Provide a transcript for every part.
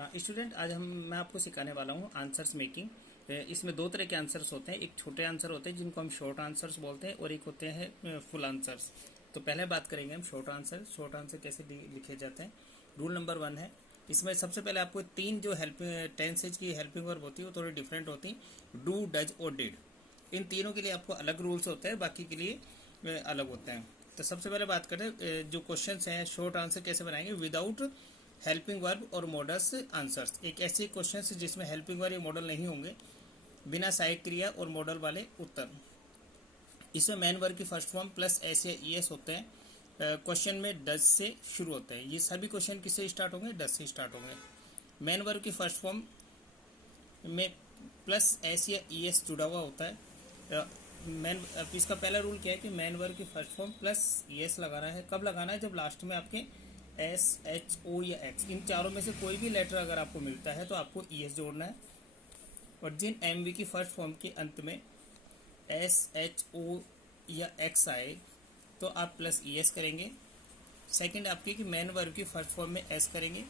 हाँ स्टूडेंट, आज मैं आपको सिखाने वाला हूँ आंसर्स मेकिंग। इसमें दो तरह के आंसर्स होते हैं। एक छोटे आंसर होते हैं जिनको हम शॉर्ट आंसर्स बोलते हैं, और एक होते हैं फुल आंसर्स। तो पहले बात करेंगे हम शॉर्ट आंसर। शॉर्ट आंसर कैसे लिखे जाते हैं। रूल नंबर 1 है, इसमें सबसे पहले आपको तीन जो टेंसेज की हेल्पिंग वर्ब होती है वो थोड़ी डिफरेंट होती है, डू, डज और डिड। इन तीनों के लिए आपको अलग रूल्स होते हैं, बाकी के लिए अलग होते हैं। तो सबसे पहले बात करें जो क्वेश्चंस हैं शॉर्ट आंसर कैसे बनाएंगे विदाउट हेल्पिंग वर्ब और मॉडल्स आंसर्स। एक ऐसे क्वेश्चन जिसमें हेल्पिंग वर्ब या मॉडल नहीं होंगे, बिना सहायक क्रिया और मॉडल वाले उत्तर। इसमें मैन वर्ब की फर्स्ट फॉर्म प्लस एस या ई एस होते हैं। क्वेश्चन में डज से शुरू होते हैं। ये सभी क्वेश्चन किससे स्टार्ट होंगे, डज से स्टार्ट होंगे। मैन वर्ब की फर्स्ट फॉर्म में प्लस एस या ई एस जुड़ा हुआ होता है। मैन अब इसका पहला रूल क्या है कि मैन वर्ब की first form plus E S लगाना है। कब लगाना है, जब लास्ट में आपके एस, एच, ओ या एक्स, इन चारों में से कोई भी लेटर अगर आपको मिलता है तो आपको ई एस जोड़ना है। और जिन एम वी की फर्स्ट फॉर्म के अंत में एस, एच, ओ या एक्स आए तो आप प्लस ई एस करेंगे। सेकंड आपकी कि मैन वर्ब की फर्स्ट फॉर्म में एस करेंगे।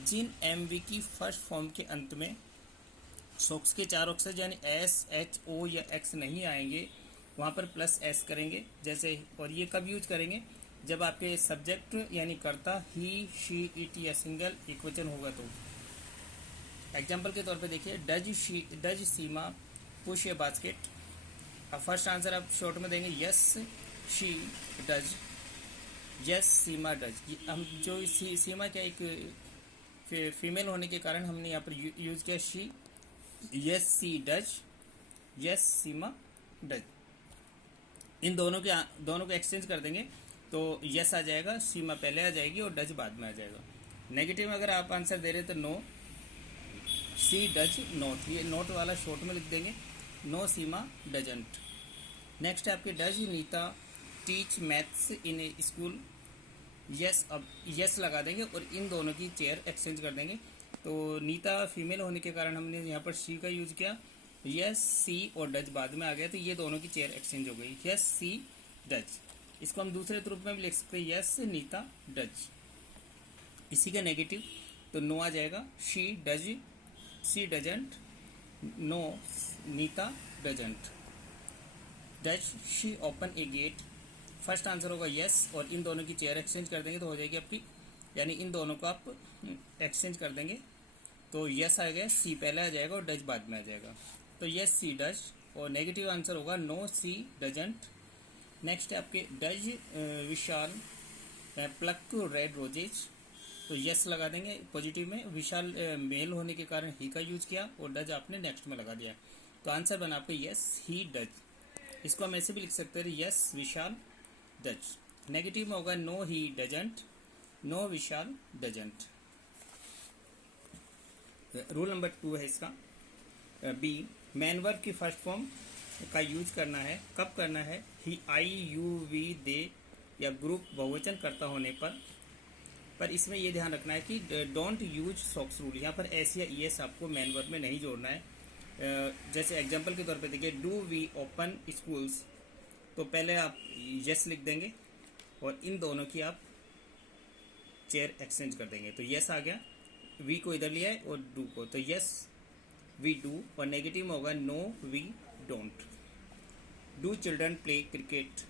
जिन एम वी की फर्स्ट फॉर्म के अंत में सोक्स के चार अक्षर यानी एस, एच, ओ या एक्स नहीं आएंगे, वहाँ पर प्लस एस करेंगे। जैसे, और ये कब यूज करेंगे, जब आपके सब्जेक्ट यानी कर्ता ही, शी, इट या सिंगल इक्वचन होगा तो। एग्जाम्पल के तौर पे देखिए, does Seema push A basket. अब फर्स्ट आंसर आप शॉर्ट में देंगे yes she does, yes Seema does. हम जो सीमा क्या एक फीमेल होने के कारण हमने यहाँ पर यूज किया she. Yes she does, yes Seema does. इन दोनों को एक्सचेंज कर देंगे तो यस आ जाएगा, सीमा पहले आ जाएगी और डज बाद में आ जाएगा। नेगेटिव में अगर आप आंसर दे रहे तो नो सी डज नॉट, ये नोट वाला शॉर्ट में लिख देंगे, नो सीमा डजंट। नेक्स्ट है आपके does Neeta teach maths in a school. Yes, अब यस लगा देंगे और इन दोनों की चेयर एक्सचेंज कर देंगे। तो नीता फीमेल होने के कारण हमने यहाँ पर शी का यूज किया, यस सी और डज बाद में आ गया तो ये दोनों की चेयर एक्सचेंज हो गई, यस सी डज। इसको हम दूसरे रूप में भी लिख सकते हैं, यस नीता डज। इसी का नेगेटिव तो नो आ जाएगा, she does, she doesn't, no Neeta doesn't. Does she open a gate. First answer होगा यस और इन दोनों की चेयर एक्सचेंज कर देंगे तो हो जाएगी आपकी, यानी इन दोनों को आप एक्सचेंज कर देंगे तो यस आ गया, सी पहले आ जाएगा और डज बाद में आ जाएगा। तो यस सी डज, और नेगेटिव आंसर होगा नो सी डजंट। नेक्स्ट है आपके does Vishal pluck red roses. तो यस लगा देंगे पॉजिटिव में, विशाल मेल होने के कारण ही का यूज किया और डज आपने नेक्स्ट में लगा दिया। तो आंसर बना आपको यस ही डज। इसको हम ऐसे भी लिख सकते हैं, यस विशाल डज। नेगेटिव में होगा no he doesn't, no Vishal doesn't. Rule number 2 है इसका बी, मैन वर्ब की फर्स्ट फॉर्म का यूज करना है। कब करना है, ही, आई, यू, वी, दे या ग्रुप बहुवचन करता होने पर इसमें यह ध्यान रखना है कि डोंट यूज सॉक्स रूल। यहाँ पर एस या ई एस आपको मैन वर्ब में नहीं जोड़ना है। जैसे एग्जांपल के तौर पे देखिए, डू वी ओपन स्कूल्स, तो पहले आप यस लिख देंगे और इन दोनों की आप चेयर एक्सचेंज कर देंगे तो यस आ गया, वी को इधर लिया है और डू को, तो यस वी डू। और नेगेटिव में होगा no we don't. Do children play cricket,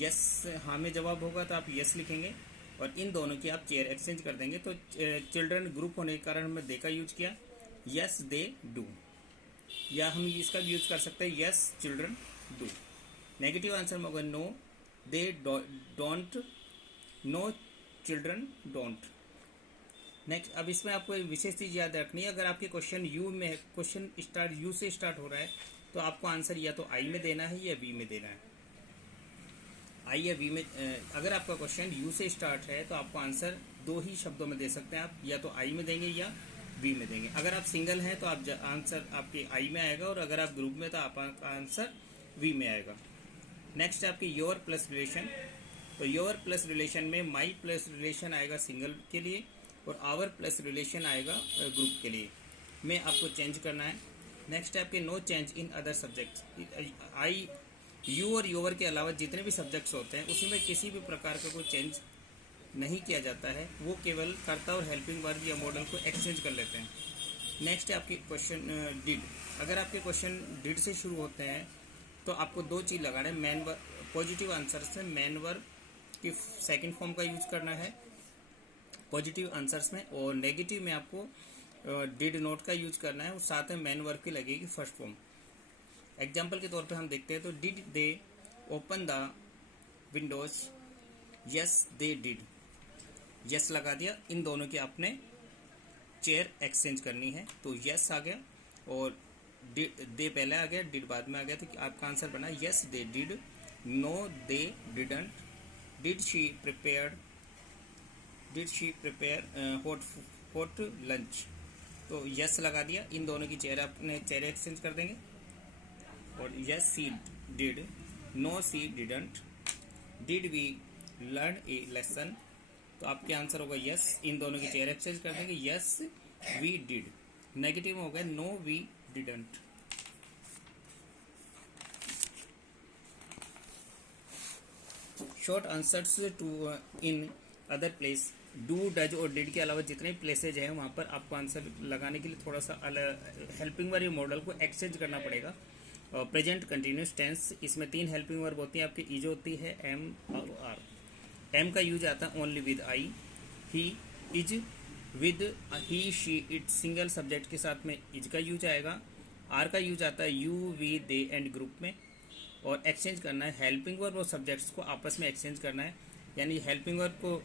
yes हाँ में जवाब होगा तो आप यस लिखेंगे और इन दोनों की आप चेयर एक्सचेंज कर देंगे। तो चिल्ड्रन ग्रुप होने के कारण हमने दे का यूज किया, यस दे डू। या हम इसका भी यूज कर सकते हैं, yes children do. Negative answer में होगा no they don't, no children don't. Next, अब इसमें आपको एक विशेष चीज याद रखनी है, अगर आपके क्वेश्चन यू में है, क्वेश्चन स्टार्ट यू से स्टार्ट हो रहा है तो आपको आंसर या तो आई में देना है या वी में देना है। आई या वी में, अगर आपका क्वेश्चन यू से स्टार्ट है तो आपको आंसर दो ही शब्दों में दे सकते हैं आप, या तो आई में देंगे या वी में देंगे। अगर आप सिंगल हैं तो आप आंसर आपके आई में आएगा और अगर आप ग्रुप में तो आपका आंसर वी में आएगा। नेक्स्ट है आपकी योर प्लस रिलेशन। तो योर प्लस रिलेशन में माई प्लस रिलेशन आएगा सिंगल के लिए और आवर प्लस रिलेशन आएगा ग्रुप के लिए, में आपको चेंज करना है। नेक्स्ट है आपके no change in other subjects. I, you और योर के अलावा जितने भी सब्जेक्ट्स होते हैं उसी में किसी भी प्रकार का कोई चेंज नहीं किया जाता है वो केवल कर्ता और हेल्पिंग वर्ब या मॉडल को एक्सचेंज कर लेते हैं। नेक्स्ट है आपकी क्वेश्चन डिड। अगर आपके क्वेश्चन डिड से शुरू होते हैं तो आपको दो चीज़ लगाना है। मेन वर्ब, पॉजिटिव आंसर से मेन वर्ब की सेकंड फॉर्म का यूज करना है पॉजिटिव आंसर्स में, और नेगेटिव में आपको डिड नॉट का यूज करना है और साथ में मेन वर्ब की लगेगी फर्स्ट फॉर्म। एग्जाम्पल के तौर पे हम देखते हैं तो did they open the Windows, yes they did, yes लगा दिया, इन दोनों की आपने चेयर एक्सचेंज करनी है। तो यस आ गया और दे पहले आ गया, डिड बाद में आ गया, तो आपका आंसर बना yes they did, no they didn't, did she prepare hot lunch. तो यस लगा दिया, इन दोनों की चेयर अपने चेयर एक्सचेंज कर देंगे। और yes she did, no she didn't, did we learn a lesson. तो आपके आंसर होगा यस, इन दोनों की चेयर एक्सचेंज कर देंगे, यस वी डिड। नेगेटिव में हो गया no we didn't. Short answers two in other place, do does और डिड के अलावा जितने प्लेसेज हैं वहाँ पर आपको आंसर लगाने के लिए थोड़ा सा हेल्पिंग वर्ब मॉडल को एक्सचेंज करना पड़ेगा। प्रेजेंट कंटिन्यूस टेंस, इसमें 3 हेल्पिंग वर्ब होती हैं आपकी। इज होती है, एम और आर। एम का यूज आता है only with I, he is with he she it, single subject के साथ में इज का यूज आएगा। आर का यूज आता है you we they and group में। और एक्सचेंज करना है हेल्पिंग वर्ब और सब्जेक्ट्स को आपस में एक्सचेंज करना है, यानी हेल्पिंग वर्ब को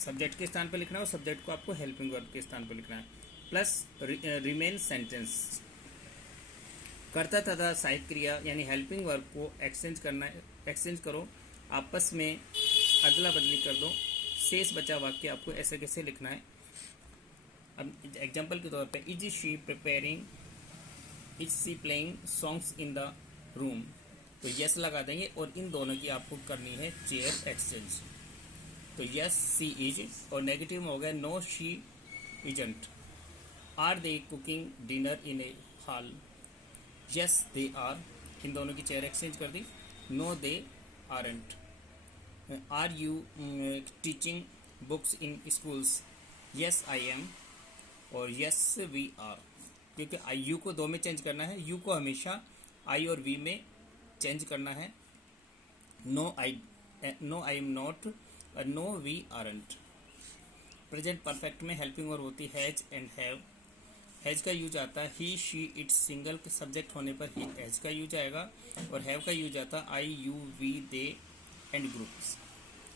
सब्जेक्ट के स्थान पर लिखना है और सब्जेक्ट को आपको हेल्पिंग वर्ब के स्थान पर लिखना है। प्लस रिमेन सेंटेंस, कर्ता तथा सहायक क्रिया यानी हेल्पिंग वर्ब को एक्सचेंज करना है, एक्सचेंज करो, आपस में अदला बदली कर दो। शेष बचा वाक्य आपको ऐसे कैसे लिखना है। अब एग्जांपल के तौर पे is she preparing, is she playing songs in the room, तो यस लगा देंगे और इन दोनों की आपको करनी है चेयर एक्सचेंज। तो यस सी इज, और नेगेटिव में हो गया no she isn't. Are they cooking dinner in a hall, yes they are, इन दोनों की चेयर एक्सचेंज कर दी, no they aren't. Are you teaching books in schools, yes I am, और यस वी आर। क्योंकि आई यू को 2 में change करना है, यू को हमेशा आई और वी में चेंज करना है। No I am not, no we aren't. Present perfect में हेल्पिंग वर्ब होती है हैज एंड हैव। हैज का यूज आता है he she it, single subject होने पर ही हैज का यूज आएगा। और हैव का यूज आता है I you we they and groups.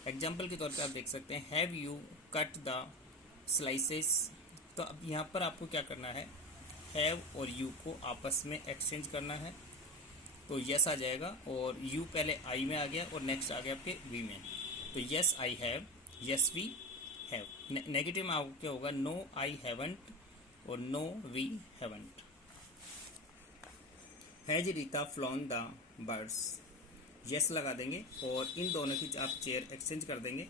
Example के तौर पे आप देख सकते हैं have you cut the slices. तो अब यहाँ पर आपको क्या करना है, हैव और यू को आपस में एक्सचेंज करना है। तो यस आ जाएगा और यू पहले आई में आ गया और नेक्स्ट आ गया आपके वी में। तो yes I have, yes we have. Negative में आपको क्या होगा, नो आई हैवंट और no we haven't. Has Rita flown the birds, yes लगा देंगे और इन दोनों की आप चेयर एक्सचेंज कर देंगे।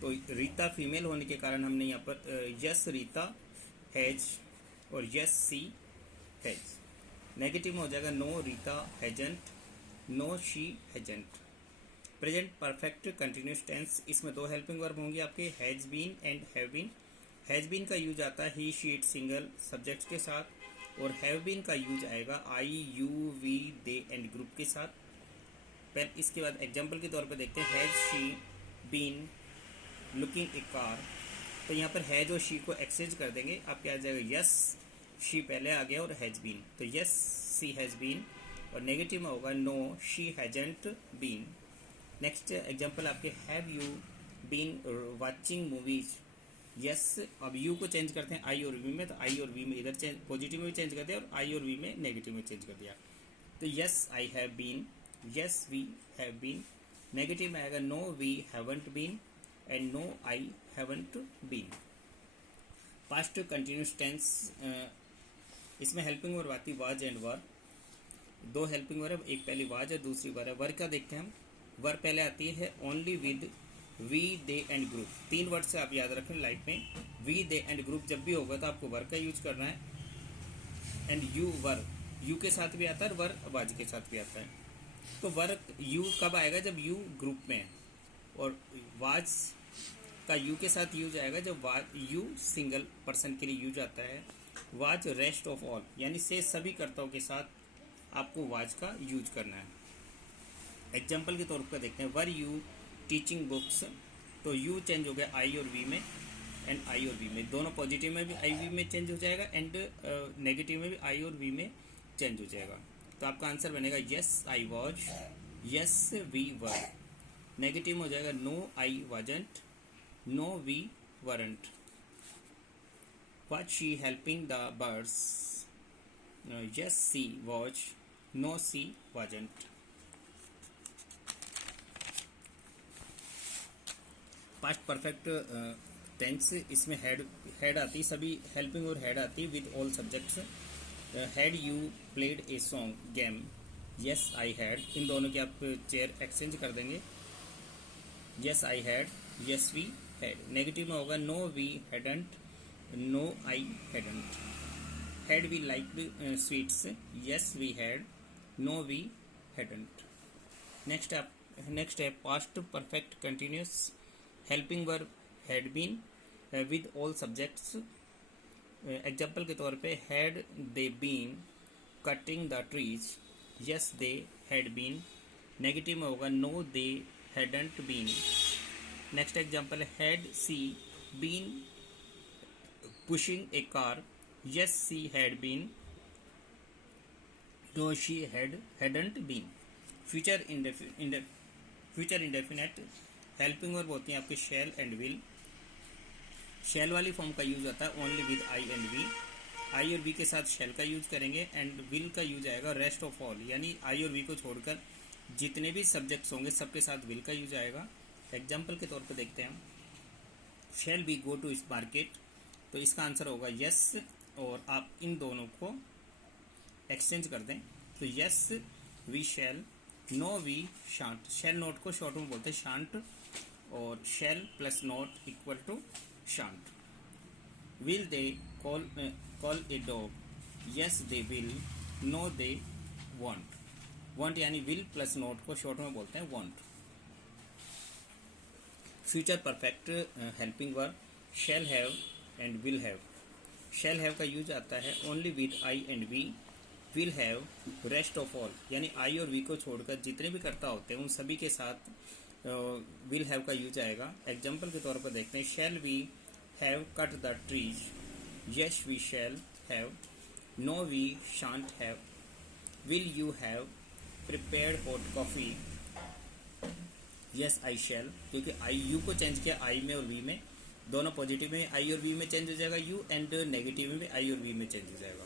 तो रीता फीमेल होने के कारण हमने यहाँ पर यस रीता हैज और यस सी हैज। नेगेटिव में हो जाएगा no Rita hasn't, no she hasn't. Present perfect continuous tense, इसमें 2 हेल्पिंग वर्ब होंगे आपके, has been and have been. Has been का यूज आता है he she it single subject के साथ, और हैव बीन का यूज आएगा I you we they and group के साथ। फिर इसके बाद एग्जाम्पल के तौर पर देखते हैं has she been looking a car. तो यहाँ पर हैज और शी को एक्सचेंज कर देंगे, आप क्या आ जाएगा यस शी पहले आ गया और हैज बीन, तो यस सी हैज बीन। और नेगेटिव में होगा no she hasn't been. Next example आपके have you been watching movies, yes. अब यू को चेंज करते हैं आई और वी में, तो आई और वी में इधर चेंज, पॉजिटिव में भी चेंज कर दिया और आई और वी में नेगेटिव में चेंज कर दिया। तो yes I have been, yes we have been. Negative में आएगा no we haven't been and no I haven't been. Past continuous tense, इसमें हेल्पिंग वर्ब आती was and were. 2 helping verb, एक पहली वाज और दूसरी वर है। वर का देखते हैं हम, वर पहले आती है only with we they and group. 3 word से आप याद रखें लाइफ में, वी दे एंड ग्रुप जब भी होगा तो आपको वर का यूज करना है। एंड यू वर, यू के साथ भी आता है, वर वाज के साथ भी आता है। तो वर यू कब आएगा, जब यू ग्रुप में है, और वाज का यू के साथ यूज आएगा जब यू सिंगल पर्सन के लिए यूज आता है। वाज रेस्ट ऑफ ऑल यानी से सभी कर्ताओं के साथ आपको वाज का यूज करना है। एग्जाम्पल के तौर पर देखते हैं, वर यू टीचिंग बुक्स, तो यू चेंज हो गया आई और वी में, एंड आई और वी में, दोनों पॉजिटिव में भी आई वी में चेंज हो जाएगा एंड नेगेटिव में भी आई और वी में चेंज हो जाएगा। तो आपका आंसर बनेगा yes I was, yes we were. Negative में हो जाएगा no I wasn't, no we weren't. Was she helping the birds? Yes she was, no she wasn't। Past perfect tense, इसमें हेड आती, सभी हेल्पिंग और हेड आती with all subjects. Had you played a song game, yes I had, इन दोनों की आप chair exchange कर देंगे। Yes I had, yes we had. Negative में होगा no we hadn't, no I hadn't. Had we liked sweets, yes we had, no we hadn't. Next है past perfect continuous, helping verb had been with all subjects. Example के तौर पे had they been cutting the trees, yes they had been. Negative में होगा no they hadn't been. Next example, had she been pushing a car, yes she had been, no she hadn't been। Future indefinite, helping verb होती हैं आपके शैल and will. शैल वाली form का use होता है only with I and we. I और we के साथ शैल का यूज करेंगे एंड विल का यूज आएगा रेस्ट ऑफ ऑल, यानी आई और वी को छोड़कर जितने भी सब्जेक्ट्स होंगे सबके साथ विल का यूज आएगा। एग्जाम्पल के तौर पर देखते हैं, शैल वी गो टू इस मार्केट, तो इसका आंसर होगा यस, और आप इन दोनों को एक्सचेंज कर दें तो yes we shall, no we shan't. Shall not को शॉर्ट में बोलते हैं शांट, और shall plus not equal to shan't. Will they call a dog, yes they will, no they won't. Won't यानी विल प्लस नोट को short में बोलते हैं won't. Future perfect helping verb, shall have and will have. Shall have का use आता है only with I and we. Will have rest of all, यानी I और वी को छोड़कर जितने भी कर्ता होते हैं उन सभी के साथ विल हैव का यूज आएगा। एग्जाम्पल के तौर पर देखते हैं, shall we have cut the trees, yes we shall have, no we shan't have. Will you have prepared hot coffee, yes I shall, क्योंकि आई यू को चेंज किया आई में और वी में, दोनों पॉजिटिव में आई और वी में चेंज हो जाएगा यू, एंड नेगेटिव में भी आई और वी में चेंज हो जाएगा।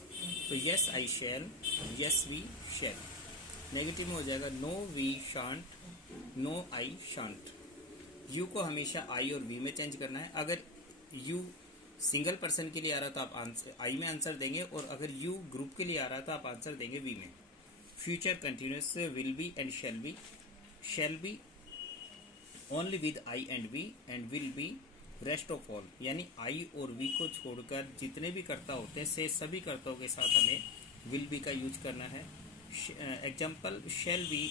तो yes I shall, yes we shall. Negative में हो जाएगा no we shan't, no I shan't. You को हमेशा आई और वी में चेंज करना है। अगर यू सिंगल पर्सन के लिए आ रहा तो आप आंसर आई में आंसर देंगे, और अगर यू ग्रुप के लिए आ रहा तो आप आंसर देंगे वी में। Future continuous, will be and shall be. Shall be only with I and we, and will be rest of all, यानी आई और वी को छोड़कर जितने भी कर्ता होते हैं से सभी कर्ताओं के साथ हमें विल बी का यूज करना है। Example, shall we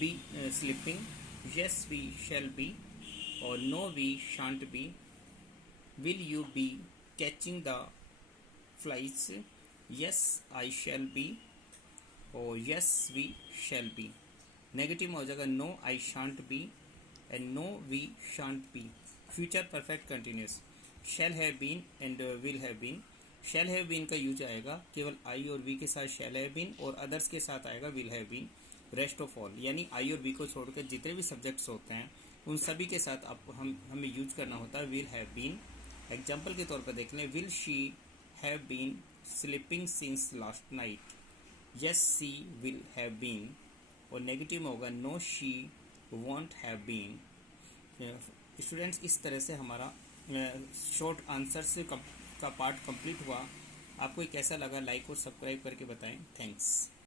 be sleeping, yes we shall be, और no we shan't be. Will you be catching the flies, yes I shall be, और yes we shall be. Negative में हो जाएगा no I shan't be and no we shan't be. Future perfect continuous, shall have been and will have been. Shall have been का use आएगा केवल I और we के साथ शैल हैव बीन, और अदर्स के साथ आएगा will have been. Rest of all, यानी आई और वी को छोड़कर जितने भी सब्जेक्ट्स होते हैं उन सभी के साथ आप हमें यूज करना होता है विल हैव बीन। एग्जाम्पल के तौर पर देख लें, will she have been sleeping since last night, yes she will have been, और नेगेटिव में होगा no she won't have been. Students, इस तरह से हमारा शॉर्ट आंसर्स का पार्ट कंप्लीट हुआ। आपको ये कैसा लगा, लाइक और सब्सक्राइब करके बताएं। थैंक्स।